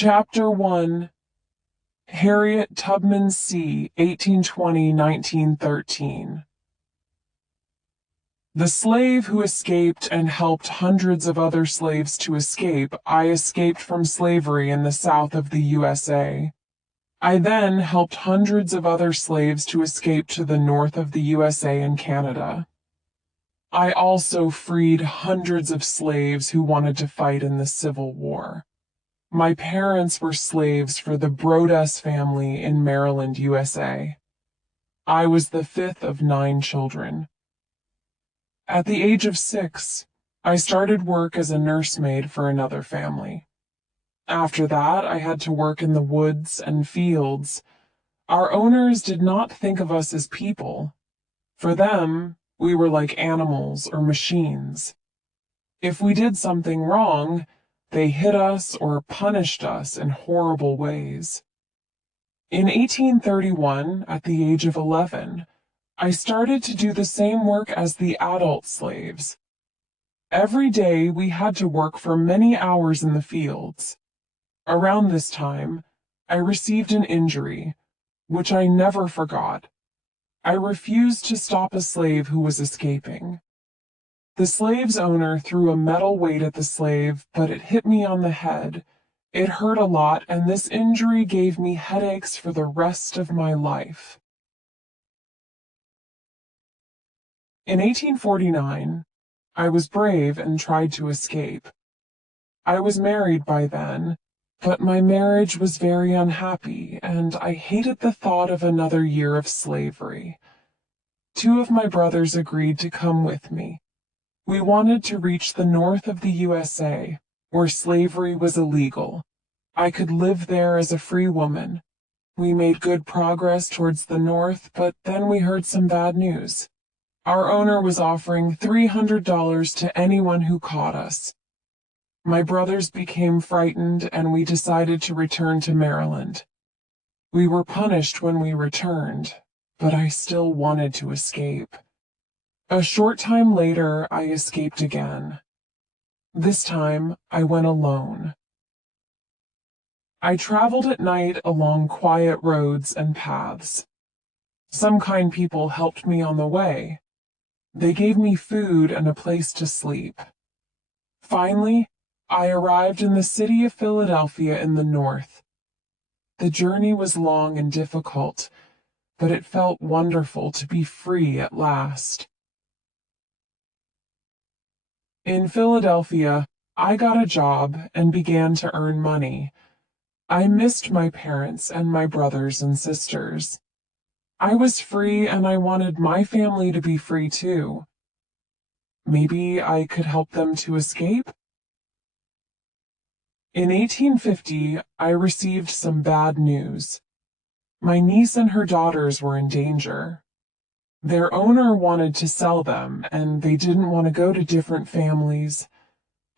Chapter 1. Harriet Tubman C. 1820–1913. The slave who escaped and helped hundreds of other slaves to escape. I escaped from slavery in the South of the USA. I then helped hundreds of other slaves to escape to the north of the USA and Canada. I also freed hundreds of slaves who wanted to fight in the Civil War. My parents were slaves for the Brodess family in Maryland, USA. I was the fifth of 9 children. At the age of 6, I started work as a nursemaid for another family. After that, I had to work in the woods and fields. Our owners did not think of us as people. For them, we were like animals or machines. If we did something wrong, they hit us or punished us in horrible ways. In 1831, at the age of 11, I started to do the same work as the adult slaves. Every day we had to work for many hours in the fields. Around this time, I received an injury, which I never forgot. I refused to stop a slave who was escaping. The slave's owner threw a metal weight at the slave, but it hit me on the head. It hurt a lot, and this injury gave me headaches for the rest of my life. In 1849, I was brave and tried to escape. I was married by then, but my marriage was very unhappy, and I hated the thought of another year of slavery. 2 of my brothers agreed to come with me. We wanted to reach the north of the USA, where slavery was illegal. I could live there as a free woman. We made good progress towards the north, but then we heard some bad news. Our owner was offering $300 to anyone who caught us. My brothers became frightened, and we decided to return to Maryland. We were punished when we returned, but I still wanted to escape. A short time later, I escaped again. This time, I went alone. I traveled at night along quiet roads and paths. Some kind people helped me on the way. They gave me food and a place to sleep. Finally, I arrived in the city of Philadelphia in the north. The journey was long and difficult, but it felt wonderful to be free at last. In Philadelphia, I got a job and began to earn money. I missed my parents and my brothers and sisters. I was free, and I wanted my family to be free too. Maybe I could help them to escape? In 1850, I received some bad news. My niece and her daughters were in danger. Their owner wanted to sell them, and they didn't want to go to different families.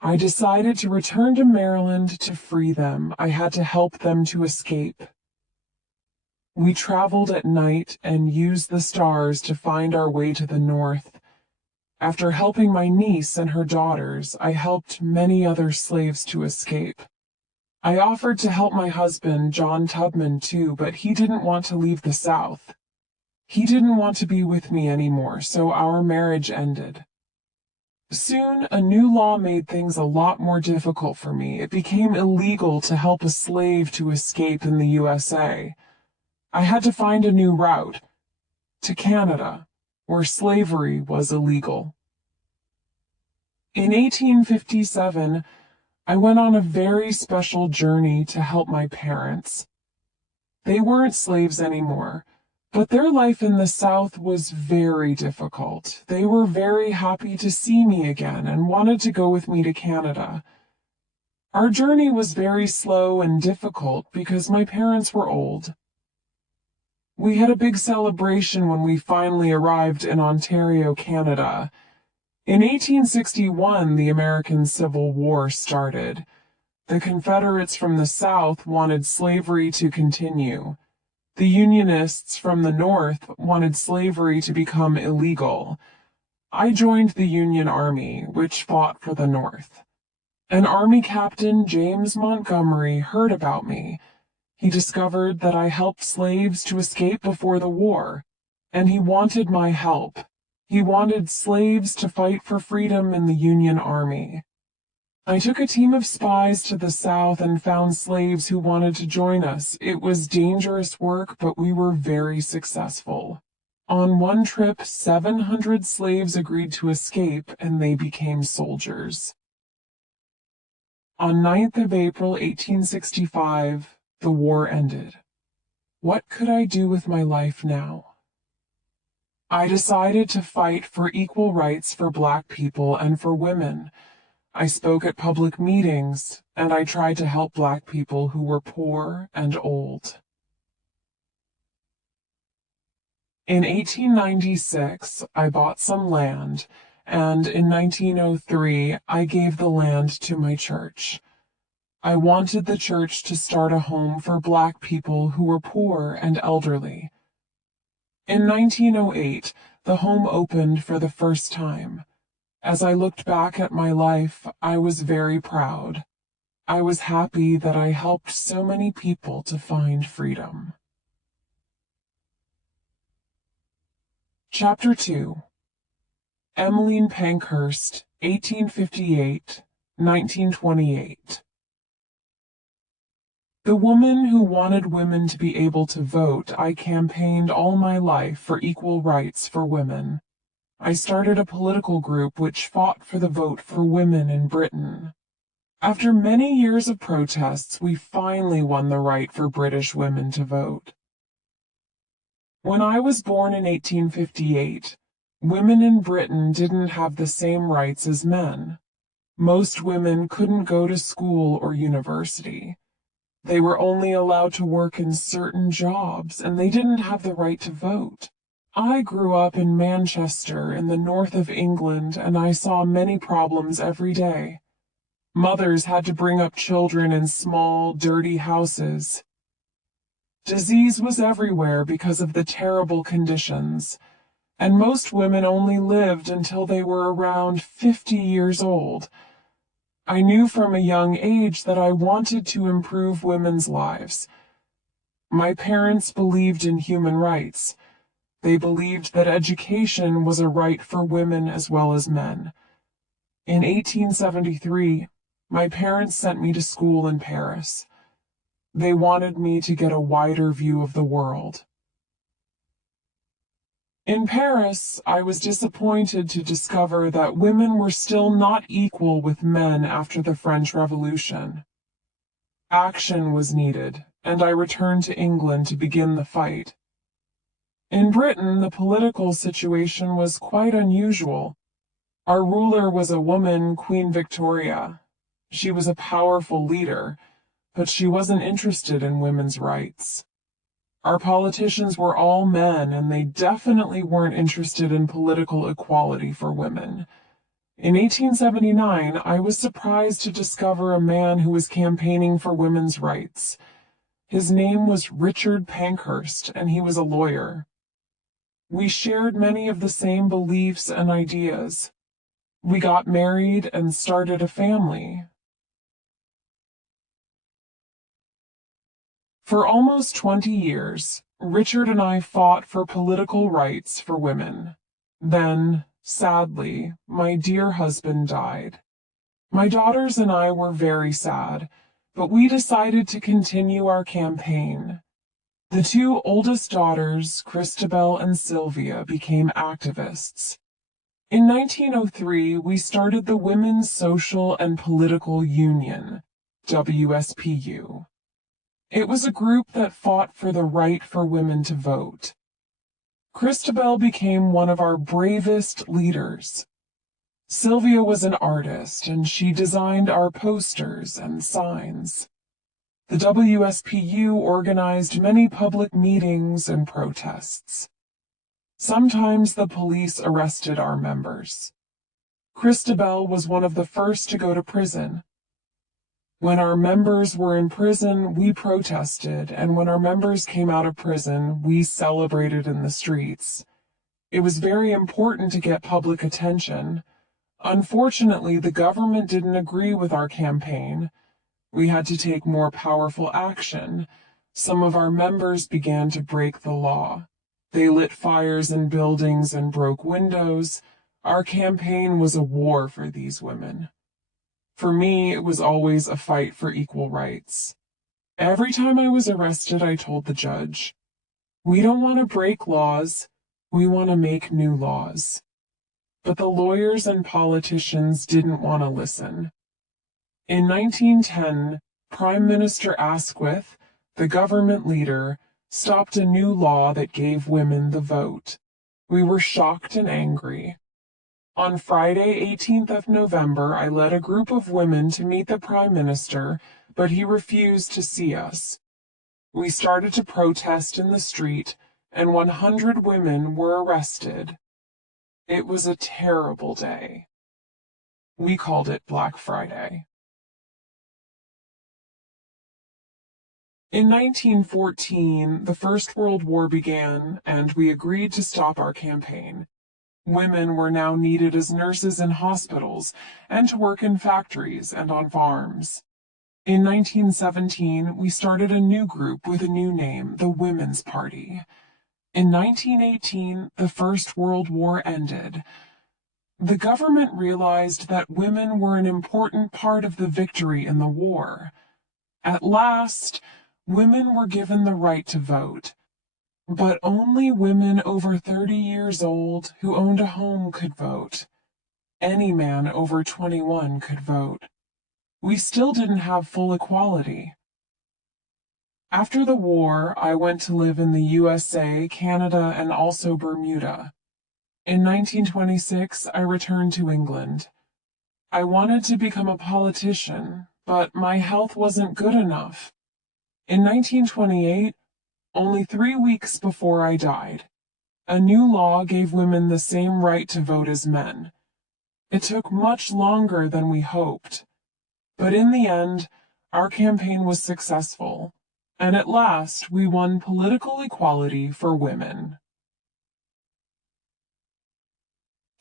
I decided to return to Maryland to free them. I had to help them to escape. We traveled at night and used the stars to find our way to the north. After helping my niece and her daughters, I helped many other slaves to escape. I offered to help my husband, John Tubman, too, but he didn't want to leave the South. He didn't want to be with me anymore, so our marriage ended. Soon, a new law made things a lot more difficult for me. It became illegal to help a slave to escape in the USA. I had to find a new route to Canada, where slavery was illegal. In 1857, I went on a very special journey to help my parents. They weren't slaves anymore, but their life in the South was very difficult. They were very happy to see me again and wanted to go with me to Canada. Our journey was very slow and difficult because my parents were old. We had a big celebration when we finally arrived in Ontario, Canada. In 1861, the American Civil War started. The Confederates from the South wanted slavery to continue. The Unionists from the North wanted slavery to become illegal. I joined the Union Army, which fought for the North. An Army Captain, James Montgomery, heard about me. He discovered that I helped slaves to escape before the war, and he wanted my help. He wanted slaves to fight for freedom in the Union Army. I took a team of spies to the South and found slaves who wanted to join us. It was dangerous work, but we were very successful. On one trip, 700 slaves agreed to escape, and they became soldiers. On 9th of April, 1865, the war ended. What could I do with my life now? I decided to fight for equal rights for Black people and for women. I spoke at public meetings, and I tried to help Black people who were poor and old. In 1896, I bought some land, and in 1903, I gave the land to my church. I wanted the church to start a home for Black people who were poor and elderly. In 1908, the home opened for the first time. As I looked back at my life, I was very proud. I was happy that I helped so many people to find freedom. Chapter 2. Emmeline Pankhurst, 1858-1928. The woman who wanted women to be able to vote, I campaigned all my life for equal rights for women. I started a political group which fought for the vote for women in Britain. After many years of protests, we finally won the right for British women to vote. When I was born in 1858, women in Britain didn't have the same rights as men. Most women couldn't go to school or university. They were only allowed to work in certain jobs, and they didn't have the right to vote. I grew up in Manchester, in the north of England, and I saw many problems every day. Mothers had to bring up children in small, dirty houses. Disease was everywhere because of the terrible conditions, and most women only lived until they were around 50 years old. I knew from a young age that I wanted to improve women's lives. My parents believed in human rights. They believed that education was a right for women as well as men. In 1873, my parents sent me to school in Paris. They wanted me to get a wider view of the world. In Paris, I was disappointed to discover that women were still not equal with men after the French Revolution. Action was needed, and I returned to England to begin the fight. In Britain, the political situation was quite unusual. Our ruler was a woman, Queen Victoria. She was a powerful leader, but she wasn't interested in women's rights. Our politicians were all men, and they definitely weren't interested in political equality for women. In 1879, I was surprised to discover a man who was campaigning for women's rights. His name was Richard Pankhurst, and he was a lawyer. We shared many of the same beliefs and ideas. We got married and started a family. For almost 20 years, Richard and I fought for political rights for women. Then, sadly, my dear husband died. My daughters and I were very sad, but we decided to continue our campaign. The two oldest daughters, Christabel and Sylvia, became activists. In 1903, we started the Women's Social and Political Union, WSPU. It was a group that fought for the right for women to vote. Christabel became one of our bravest leaders. Sylvia was an artist, and she designed our posters and signs. The WSPU organized many public meetings and protests. Sometimes the police arrested our members. Christabel was one of the first to go to prison. When our members were in prison, we protested, and when our members came out of prison, we celebrated in the streets. It was very important to get public attention. Unfortunately, the government didn't agree with our campaign. We had to take more powerful action. Some of our members began to break the law. They lit fires in buildings and broke windows. Our campaign was a war for these women. For me, it was always a fight for equal rights. Every time I was arrested, I told the judge, "We don't want to break laws, we want to make new laws." But the lawyers and politicians didn't want to listen. In 1910, Prime Minister Asquith, the government leader, stopped a new law that gave women the vote. We were shocked and angry. On Friday, 18th of November, I led a group of women to meet the Prime Minister, but he refused to see us. We started to protest in the street, and 100 women were arrested. It was a terrible day. We called it Black Friday. In 1914, the First World War began, and we agreed to stop our campaign. Women were now needed as nurses in hospitals and to work in factories and on farms. In 1917, we started a new group with a new name, the Women's Party. In 1918, the First World War ended. The government realized that women were an important part of the victory in the war. At last, women were given the right to vote. But only women over 30 years old who owned a home could vote. Any man over 21 could vote. We still didn't have full equality. After the war, I went to live in the USA, Canada, and also Bermuda. In 1926, I returned to England. I wanted to become a politician, but my health wasn't good enough. In 1928, only 3 weeks before I died, a new law gave women the same right to vote as men. It took much longer than we hoped, but in the end, our campaign was successful, and at last we won political equality for women.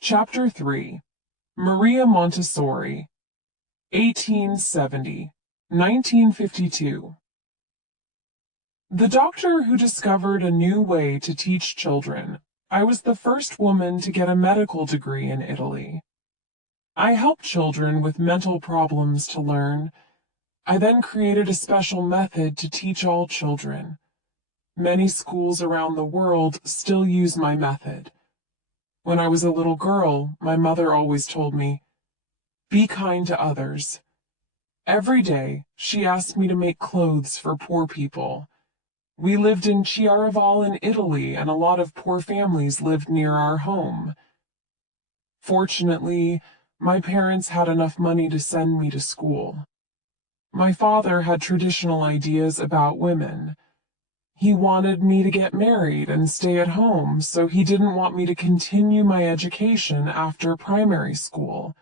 Chapter 3. Maria Montessori, 1870, 1952. The doctor who discovered a new way to teach children. I was the first woman to get a medical degree in Italy. I helped children with mental problems to learn. I then created a special method to teach all children. Many schools around the world still use my method. When I was a little girl, my mother always told me, "Be kind to others." Every day, she asked me to make clothes for poor people. We lived in Chiaraval in Italy, and a lot of poor families lived near our home. Fortunately, my parents had enough money to send me to school. My father had traditional ideas about women. He wanted me to get married and stay at home, so he didn't want me to continue my education after primary school.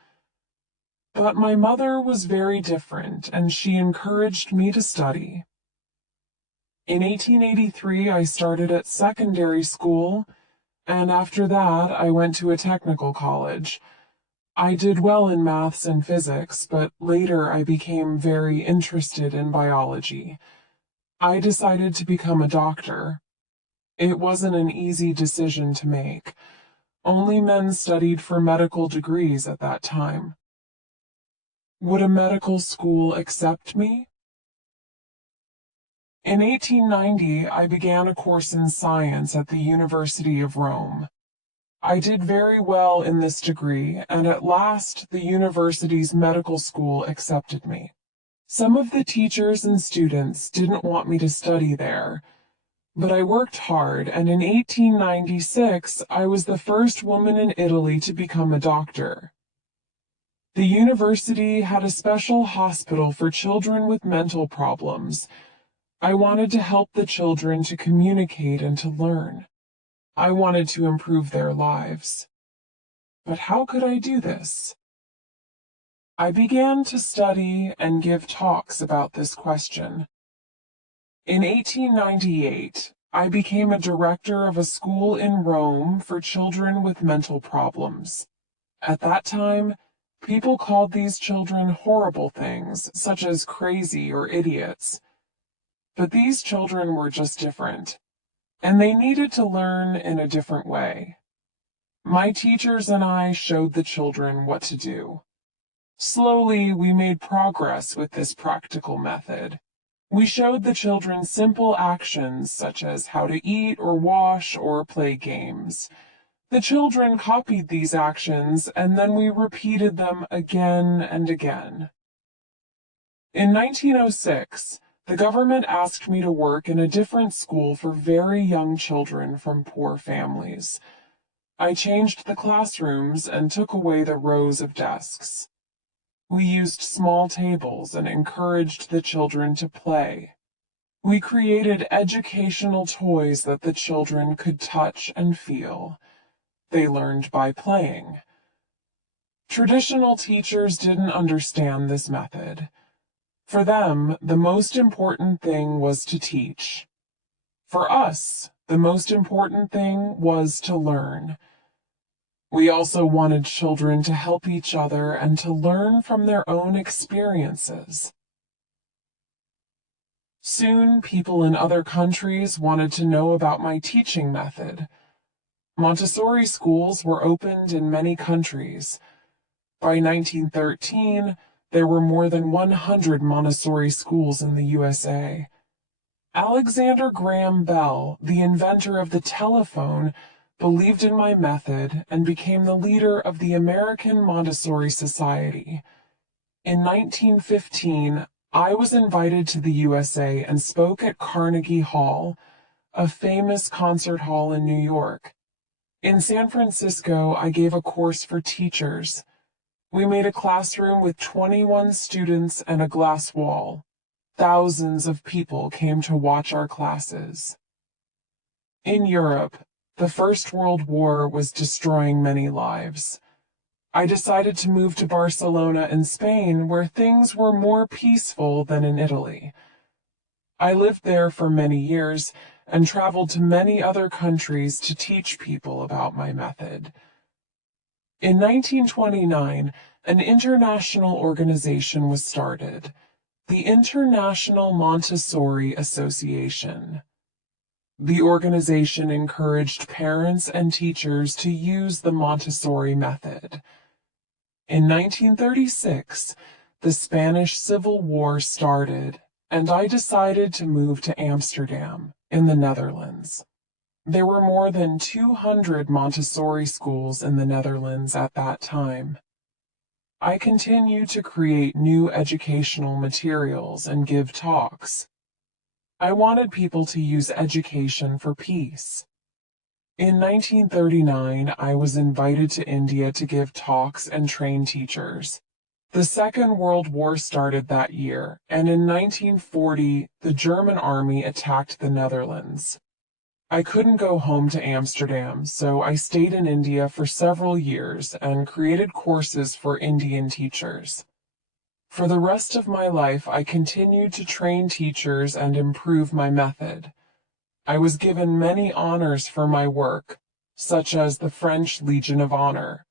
But my mother was very different, and she encouraged me to study. In 1883, I started at secondary school, and after that, I went to a technical college. I did well in maths and physics, but later I became very interested in biology. I decided to become a doctor. It wasn't an easy decision to make. Only men studied for medical degrees at that time. Would a medical school accept me? In 1890, I began a course in science at the University of Rome. I did very well in this degree, and at last the university's medical school accepted me. Some of the teachers and students didn't want me to study there, but I worked hard, and in 1896 I was the first woman in Italy to become a doctor. The university had a special hospital for children with mental problems. I wanted to help the children to communicate and to learn. I wanted to improve their lives. But how could I do this? I began to study and give talks about this question. In 1898, I became a director of a school in Rome for children with mental problems. At that time, People called these children horrible things, such as crazy or idiots. But these children were just different, and they needed to learn in a different way. My teachers and I showed the children what to do. Slowly, we made progress with this practical method. We showed the children simple actions such as how to eat or wash or play games. The children copied these actions, and then we repeated them again and again. In 1906, the government asked me to work in a different school for very young children from poor families. I changed the classrooms and took away the rows of desks. We used small tables and encouraged the children to play. We created educational toys that the children could touch and feel. They learned by playing. Traditional teachers didn't understand this method. For them, the most important thing was to teach. For us, the most important thing was to learn. We also wanted children to help each other and to learn from their own experiences. Soon, people in other countries wanted to know about my teaching method. Montessori schools were opened in many countries. By 1913, there were more than 100 Montessori schools in the USA. Alexander Graham Bell, the inventor of the telephone, believed in my method and became the leader of the American Montessori Society. In 1915, I was invited to the USA and spoke at Carnegie Hall, a famous concert hall in New York. In San Francisco, I gave a course for teachers. We made a classroom with 21 students and a glass wall. Thousands of people came to watch our classes. In Europe, the First World War was destroying many lives. I decided to move to Barcelona in Spain, where things were more peaceful than in Italy. I lived there for many years and traveled to many other countries to teach people about my method. In 1929, an international organization was started, the International Montessori Association. The organization encouraged parents and teachers to use the Montessori method. In 1936, the Spanish Civil War started, and I decided to move to Amsterdam, in the Netherlands. There were more than 200 Montessori schools in the Netherlands at that time. I continued to create new educational materials and give talks. I wanted people to use education for peace. In 1939, I was invited to India to give talks and train teachers. The Second World War started that year, and in 1940, the German army attacked the Netherlands. I couldn't go home to Amsterdam, so I stayed in India for several years and created courses for Indian teachers. For the rest of my life, I continued to train teachers and improve my method. I was given many honors for my work, such as the French Legion of Honor.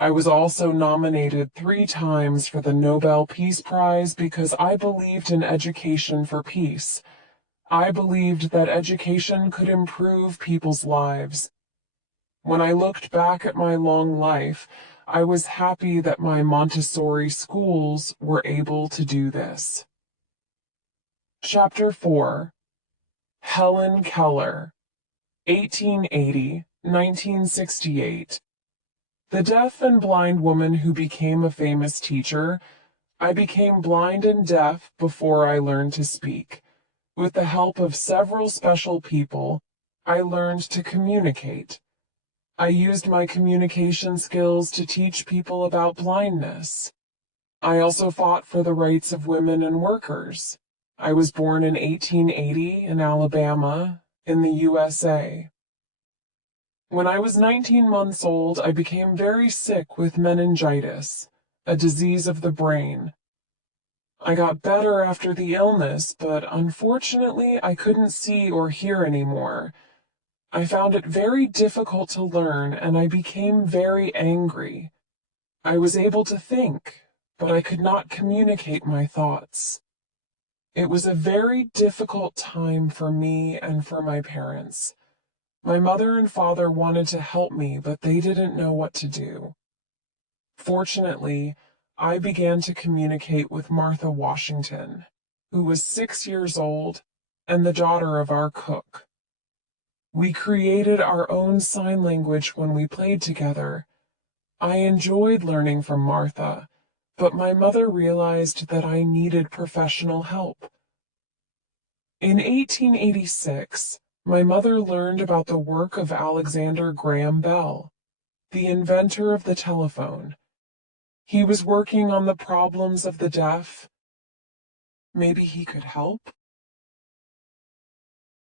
I was also nominated 3 times for the Nobel Peace Prize because I believed in education for peace. I believed that education could improve people's lives. When I looked back at my long life, I was happy that my Montessori schools were able to do this. Chapter 4. Helen Keller, 1880–1968. The deaf and blind woman who became a famous teacher. I became blind and deaf before I learned to speak. With the help of several special people, I learned to communicate. I used my communication skills to teach people about blindness. I also fought for the rights of women and workers. I was born in 1880 in Alabama, in the USA. When I was 19 months old, I became very sick with meningitis, a disease of the brain. I got better after the illness, but unfortunately I couldn't see or hear anymore. I found it very difficult to learn, and I became very angry. I was able to think, but I could not communicate my thoughts. It was a very difficult time for me and for my parents. My mother and father wanted to help me, but they didn't know what to do. Fortunately, I began to communicate with Martha Washington, who was 6 years old and the daughter of our cook. We created our own sign language when we played together. I enjoyed learning from Martha, but my mother realized that I needed professional help. In 1886, my mother learned about the work of Alexander Graham Bell, the inventor of the telephone. He was working on the problems of the deaf. Maybe he could help?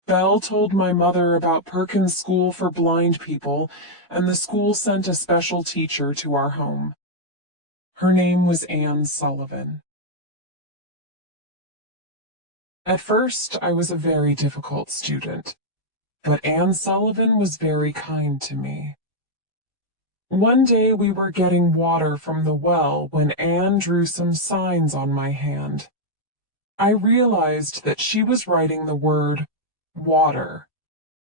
Bell told my mother about Perkins School for Blind People, and the school sent a special teacher to our home. Her name was Anne Sullivan. At first, I was a very difficult student, but Anne Sullivan was very kind to me. One day we were getting water from the well when Anne drew some signs on my hand. I realized that she was writing the word water.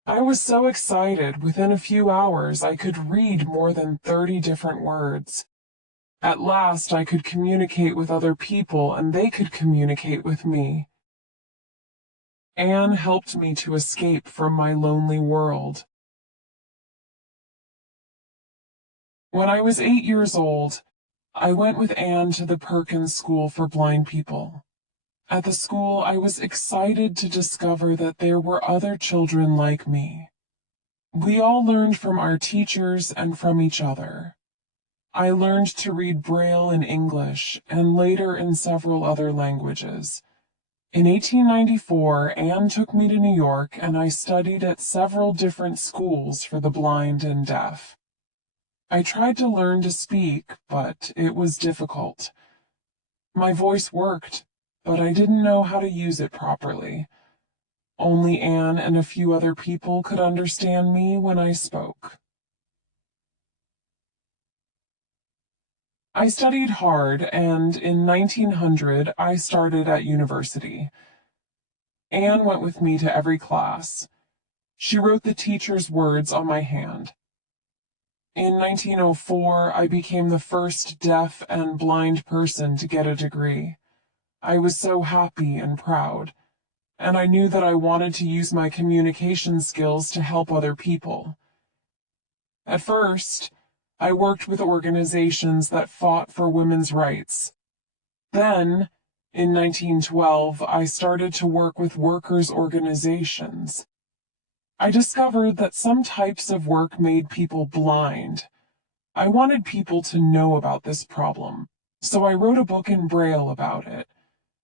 I was so excited, within a few hours I could read more than 30 different words. At last I could communicate with other people and they could communicate with me. Anne helped me to escape from my lonely world. When I was 8 years old, I went with Anne to the Perkins School for Blind People. At the school, I was excited to discover that there were other children like me. We all learned from our teachers and from each other. I learned to read Braille in English and later in several other languages. In 1894, Anne took me to New York and I studied at several different schools for the blind and deaf. I tried to learn to speak, but it was difficult. My voice worked, but I didn't know how to use it properly. Only Anne and a few other people could understand me when I spoke. I studied hard, and in 1900 I started at university. Anne went with me to every class. She wrote the teacher's words on my hand. In 1904, I became the first deaf and blind person to get a degree. I was so happy and proud, and I knew that I wanted to use my communication skills to help other people. At first, I worked with organizations that fought for women's rights. Then, in 1912, I started to work with workers' organizations. I discovered that some types of work made people blind. I wanted people to know about this problem, so I wrote a book in Braille about it.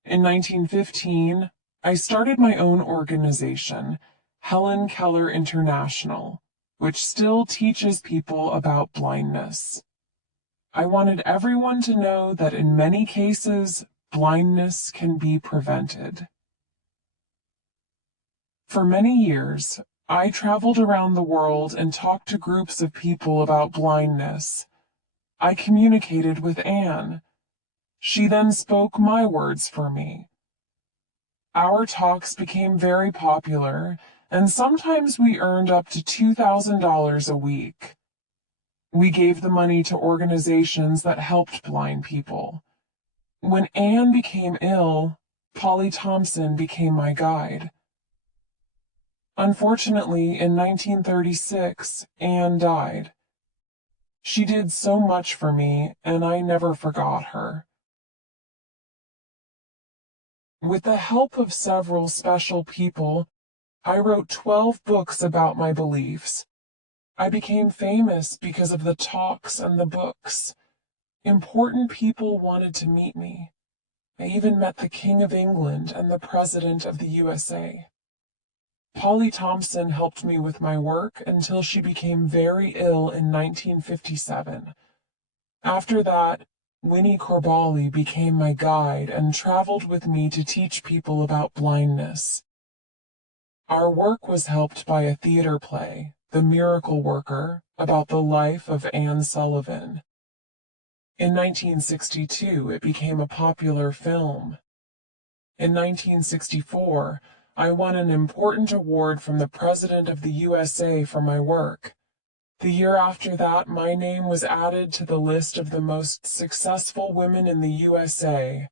In 1915, I started my own organization, Helen Keller International, which still teaches people about blindness. I wanted everyone to know that in many cases, blindness can be prevented. For many years, I traveled around the world and talked to groups of people about blindness. I communicated with Anne. She then spoke my words for me. Our talks became very popular, and sometimes we earned up to $2,000 a week. We gave the money to organizations that helped blind people. When Anne became ill, Polly Thompson became my guide. Unfortunately, in 1936, Anne died. She did so much for me, and I never forgot her. With the help of several special people, I wrote 12 books about my beliefs. I became famous because of the talks and the books. Important people wanted to meet me. I even met the King of England and the President of the USA. Polly Thompson helped me with my work until she became very ill in 1957. After that, Winnie Corbally became my guide and traveled with me to teach people about blindness. Our work was helped by a theater play, The Miracle Worker, about the life of Anne Sullivan. In 1962, it became a popular film. In 1964, I won an important award from the President of the USA for my work. The year after that, my name was added to the list of the most successful women in the USA,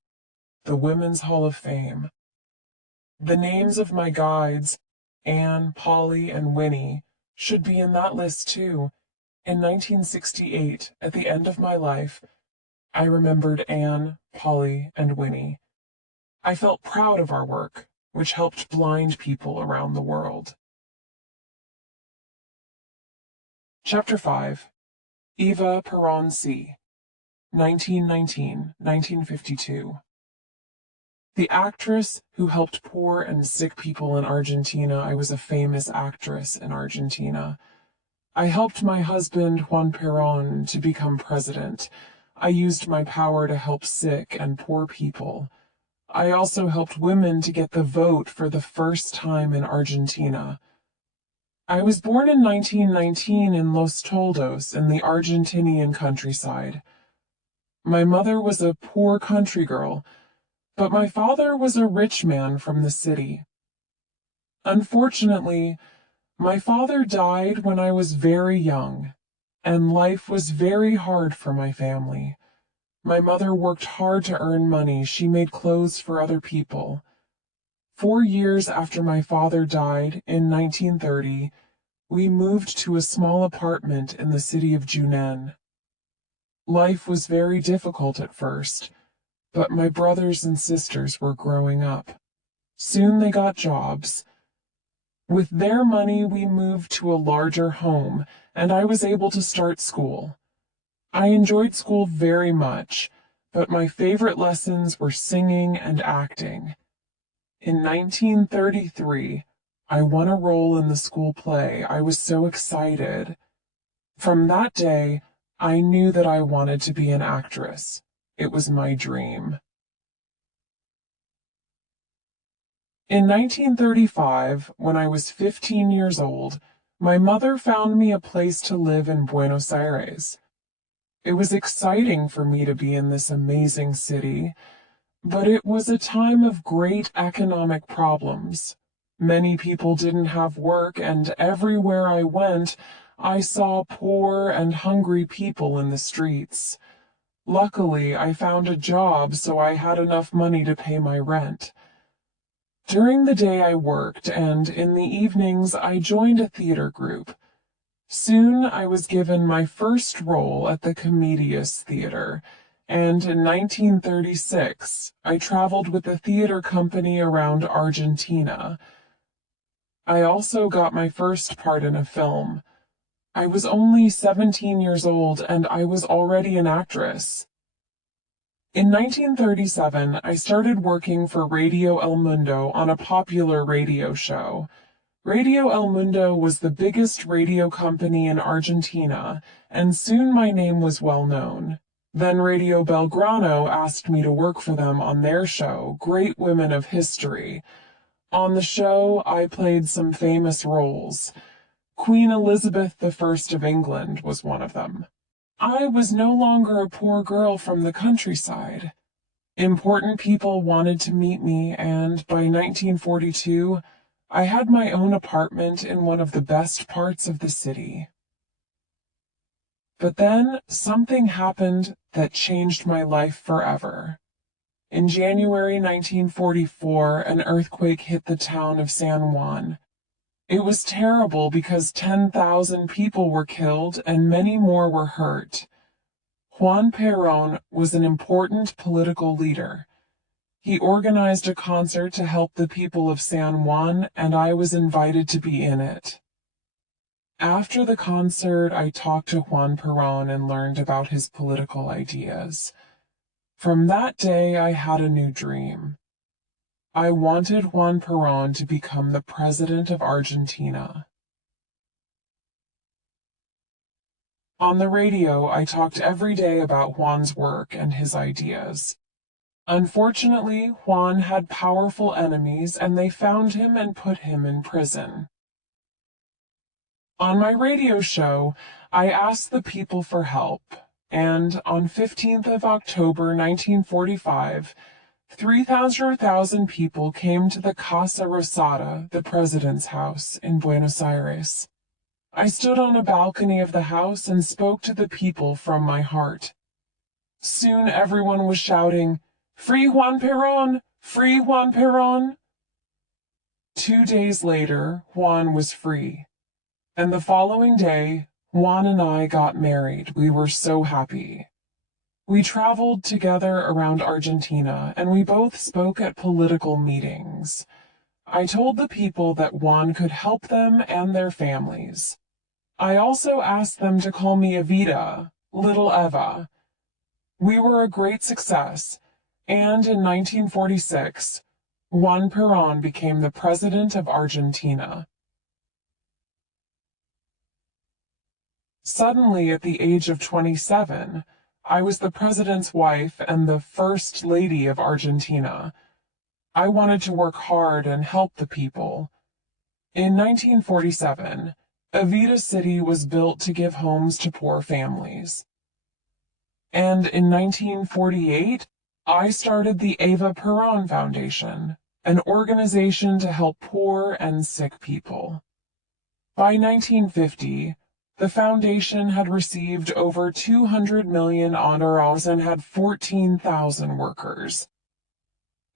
the Women's Hall of Fame. The names of my guides, Anne, Polly, and Winnie, should be in that list too. In 1968, at the end of my life, I remembered Anne, Polly, and Winnie. I felt proud of our work, which helped blind people around the world. Chapter 5. Eva Peron C. 1919-1952. The actress who helped poor and sick people in Argentina. I was a famous actress in Argentina. I helped my husband, Juan Perón, to become president. I used my power to help sick and poor people. I also helped women to get the vote for the first time in Argentina. I was born in 1919 in Los Toldos in the Argentinian countryside. My mother was a poor country girl, but my father was a rich man from the city. Unfortunately, my father died when I was very young, and life was very hard for my family. My mother worked hard to earn money. She made clothes for other people. 4 years after my father died, in 1930, we moved to a small apartment in the city of Junin. Life was very difficult at first, but my brothers and sisters were growing up. Soon they got jobs. With their money, we moved to a larger home, and I was able to start school. I enjoyed school very much, but my favorite lessons were singing and acting. In 1933, I won a role in the school play. I was so excited. From that day, I knew that I wanted to be an actress. It was my dream. In 1935, when I was 15 years old, my mother found me a place to live in Buenos Aires. It was exciting for me to be in this amazing city, but it was a time of great economic problems. Many people didn't have work, and everywhere I went, I saw poor and hungry people in the streets. Luckily, I found a job, so I had enough money to pay my rent. During the day I worked, and in the evenings I joined a theater group. Soon I was given my first role at the Comedias Theater, and in 1936 I traveled with the theater company around Argentina. I also got my first part in a film. I was only 17 years old, and I was already an actress. In 1937, I started working for Radio El Mundo on a popular radio show. Radio El Mundo was the biggest radio company in Argentina, and soon my name was well known. Then Radio Belgrano asked me to work for them on their show, Great Women of History. On the show, I played some famous roles. Queen Elizabeth I of England was one of them. I was no longer a poor girl from the countryside. Important people wanted to meet me, and by 1942, I had my own apartment in one of the best parts of the city. But then something happened that changed my life forever. In January 1944, an earthquake hit the town of San Juan. It was terrible because 10,000 people were killed and many more were hurt. Juan Perón was an important political leader. He organized a concert to help the people of San Juan, and I was invited to be in it. After the concert, I talked to Juan Perón and learned about his political ideas. From that day, I had a new dream. I wanted Juan Perón to become the president of Argentina. On the radio, I talked every day about Juan's work and his ideas. Unfortunately, Juan had powerful enemies, and they found him and put him in prison. On my radio show, I asked the people for help. and on 15th of October 1945, 3,000 people came to the Casa Rosada, the president's house, in Buenos Aires. I stood on a balcony of the house and spoke to the people from my heart. Soon everyone was shouting, "Free Juan Perón! Free Juan Perón!" 2 days later, Juan was free. And the following day, Juan and I got married. We were so happy. We traveled together around Argentina, and we both spoke at political meetings. I told the people that Juan could help them and their families. I also asked them to call me Evita, Little Eva. We were a great success, and in 1946, Juan Perón became the president of Argentina. Suddenly, at the age of 27, I was the president's wife and the first lady of Argentina. I wanted to work hard and help the people. In 1947, Evita City was built to give homes to poor families. And in 1948, I started the Eva Perón Foundation, an organization to help poor and sick people. By 1950, the foundation had received over 200 million honorars and had 14,000 workers.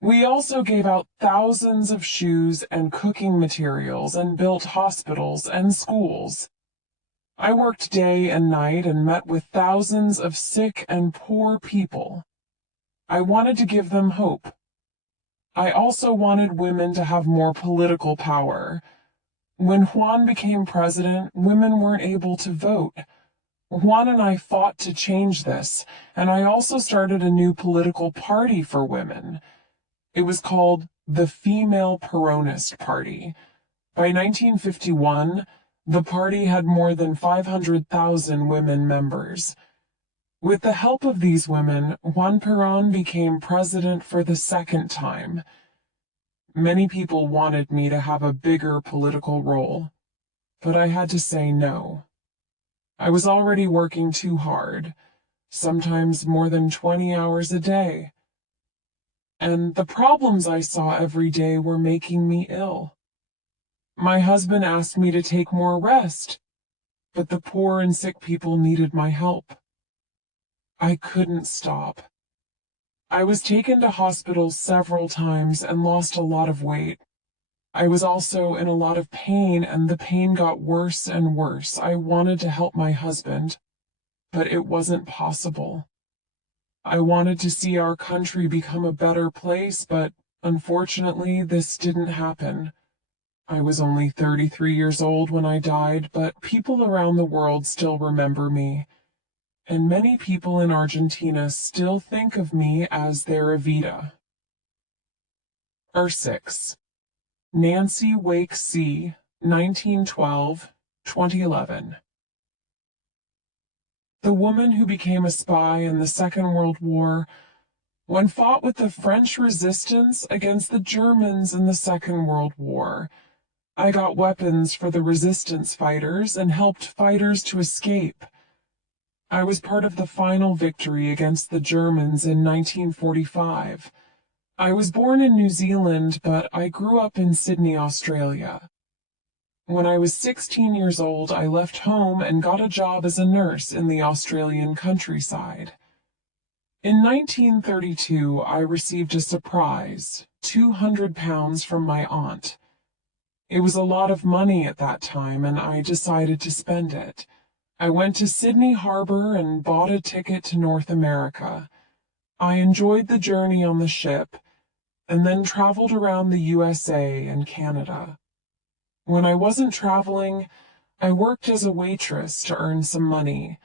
We also gave out thousands of shoes and cooking materials and built hospitals and schools. I worked day and night and met with thousands of sick and poor people. I wanted to give them hope. I also wanted women to have more political power. When Juan became president, women weren't able to vote. Juan and I fought to change this, and I also started a new political party for women. It was called the Female Peronist Party. By 1951, the party had more than 500,000 women members. With the help of these women, Juan Perón became president for the second time. Many people wanted me to have a bigger political role, but I had to say no. I was already working too hard, sometimes more than 20 hours a day. And the problems I saw every day were making me ill. My husband asked me to take more rest, but the poor and sick people needed my help. I couldn't stop. I was taken to hospitals several times and lost a lot of weight. I was also in a lot of pain, and the pain got worse and worse. I wanted to help my husband, but it wasn't possible. I wanted to see our country become a better place, but unfortunately, this didn't happen. I was only 33 years old when I died, but people around the world still remember me. And many people in Argentina still think of me as their Evita. R6. Nancy Wake C., 1912-2011. The woman who became a spy in the Second World War, when fought with the French resistance against the Germans in the Second World War. I got weapons for the resistance fighters and helped fighters to escape. I was part of the final victory against the Germans in 1945. I was born in New Zealand, but I grew up in Sydney, Australia. When I was 16 years old, I left home and got a job as a nurse in the Australian countryside. In 1932, I received a surprise, £200 from my aunt. It was a lot of money at that time, and I decided to spend it. I went to Sydney Harbor and bought a ticket to North America. I enjoyed the journey on the ship, and then traveled around the USA and Canada. When I wasn't traveling, I worked as a waitress to earn some money.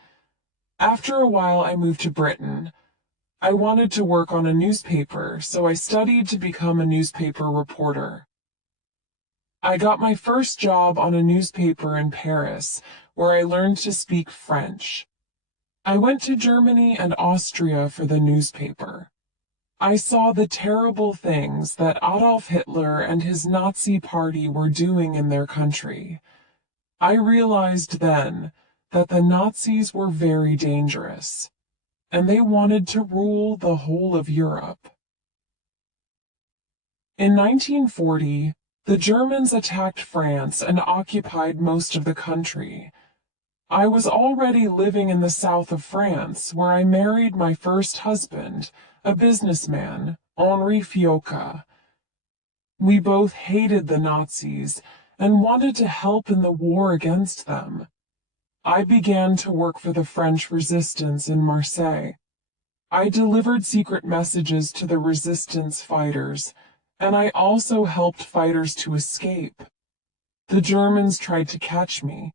After a while, I moved to Britain. I wanted to work on a newspaper, so I studied to become a newspaper reporter. I got my first job on a newspaper in Paris, where I learned to speak French. I went to Germany and Austria for the newspaper. I saw the terrible things that Adolf Hitler and his Nazi party were doing in their country. I realized then that the Nazis were very dangerous. and they wanted to rule the whole of Europe. In 1940, the Germans attacked France and occupied most of the country. I was already living in the south of France, where I married my first husband, a businessman, Henri Fiocca. We both hated the Nazis and wanted to help in the war against them. I began to work for the French resistance in Marseille. I delivered secret messages to the resistance fighters, and I also helped fighters to escape. The Germans tried to catch me.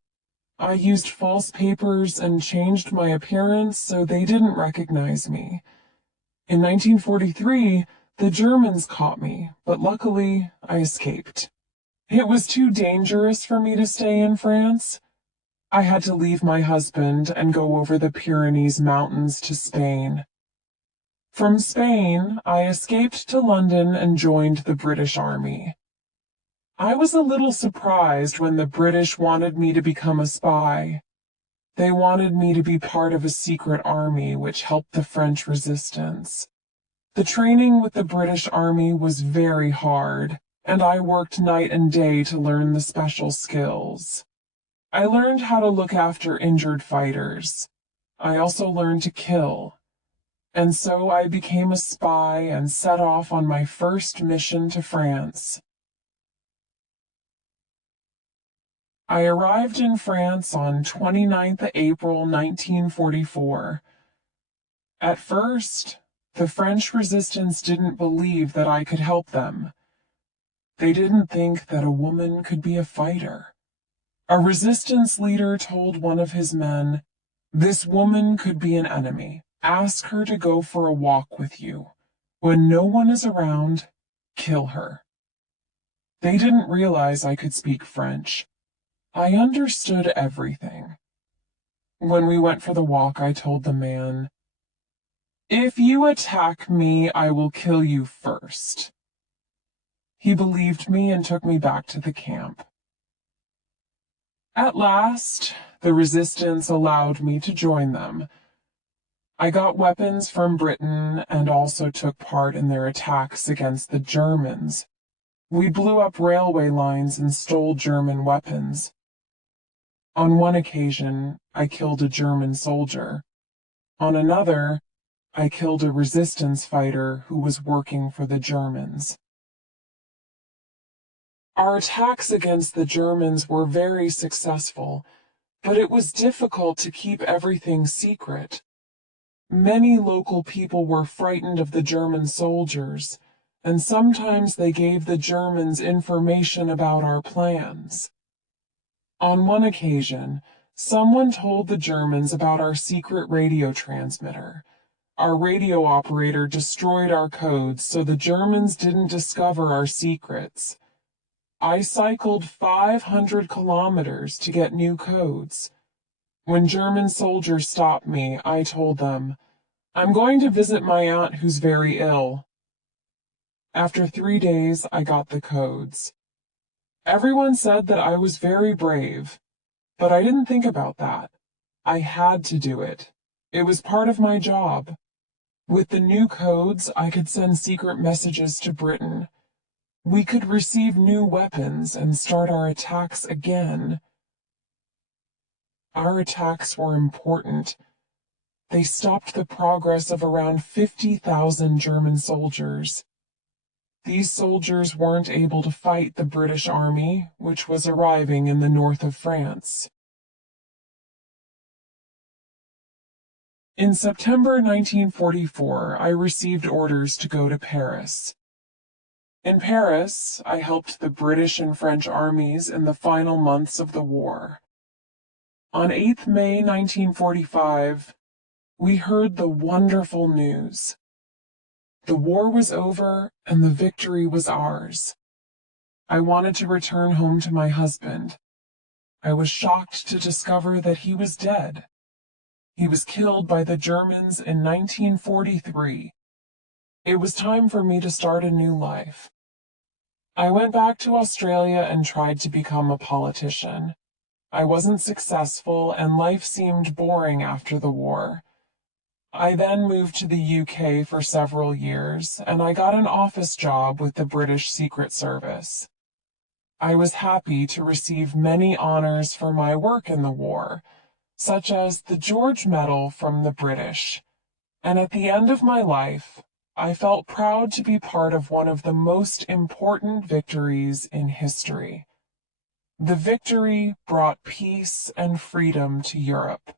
I used false papers and changed my appearance so they didn't recognize me. In 1943, the Germans caught me, but luckily I escaped. It was too dangerous for me to stay in France. I had to leave my husband and go over the Pyrenees Mountains to Spain. From Spain, I escaped to London and joined the British Army. I was a little surprised when the British wanted me to become a spy. They wanted me to be part of a secret army which helped the French resistance. The training with the British Army was very hard, and I worked night and day to learn the special skills. I learned how to look after injured fighters. I also learned to kill. And so I became a spy and set off on my first mission to France. I arrived in France on 29th April 1944. At first, the French resistance didn't believe that I could help them. They didn't think that a woman could be a fighter. A resistance leader told one of his men, "This woman could be an enemy. Ask her to go for a walk with you. When no one is around, kill her." They didn't realize I could speak French. I understood everything. When we went for the walk, I told the man, "If you attack me, I will kill you first." He believed me and took me back to the camp. At last, the resistance allowed me to join them. I got weapons from Britain and also took part in their attacks against the Germans. We blew up railway lines and stole German weapons. On one occasion, I killed a German soldier. On another, I killed a resistance fighter who was working for the Germans. Our attacks against the Germans were very successful, but it was difficult to keep everything secret. Many local people were frightened of the German soldiers, and sometimes they gave the Germans information about our plans. On one occasion, someone told the Germans about our secret radio transmitter. Our radio operator destroyed our codes so the Germans didn't discover our secrets. I cycled 500 kilometers to get new codes. When German soldiers stopped me, I told them, "I'm going to visit my aunt who's very ill." After 3 days, I got the codes. Everyone said that I was very brave, but I didn't think about that. I had to do it. It was part of my job. With the new codes, I could send secret messages to Britain. We could receive new weapons and start our attacks again. Our attacks were important. They stopped the progress of around 50,000 German soldiers. These soldiers weren't able to fight the British Army, which was arriving in the north of France. In September 1944, I received orders to go to Paris. In Paris, I helped the British and French armies in the final months of the war. On 8th May 1945, we heard the wonderful news. The war was over and the victory was ours. I wanted to return home to my husband. I was shocked to discover that he was dead. He was killed by the Germans in 1943. It was time for me to start a new life. I went back to Australia and tried to become a politician. I wasn't successful and life seemed boring after the war. I then moved to the UK for several years, and I got an office job with the British Secret Service. I was happy to receive many honors for my work in the war, such as the George Medal from the British, and at the end of my life, I felt proud to be part of one of the most important victories in history. The victory brought peace and freedom to Europe.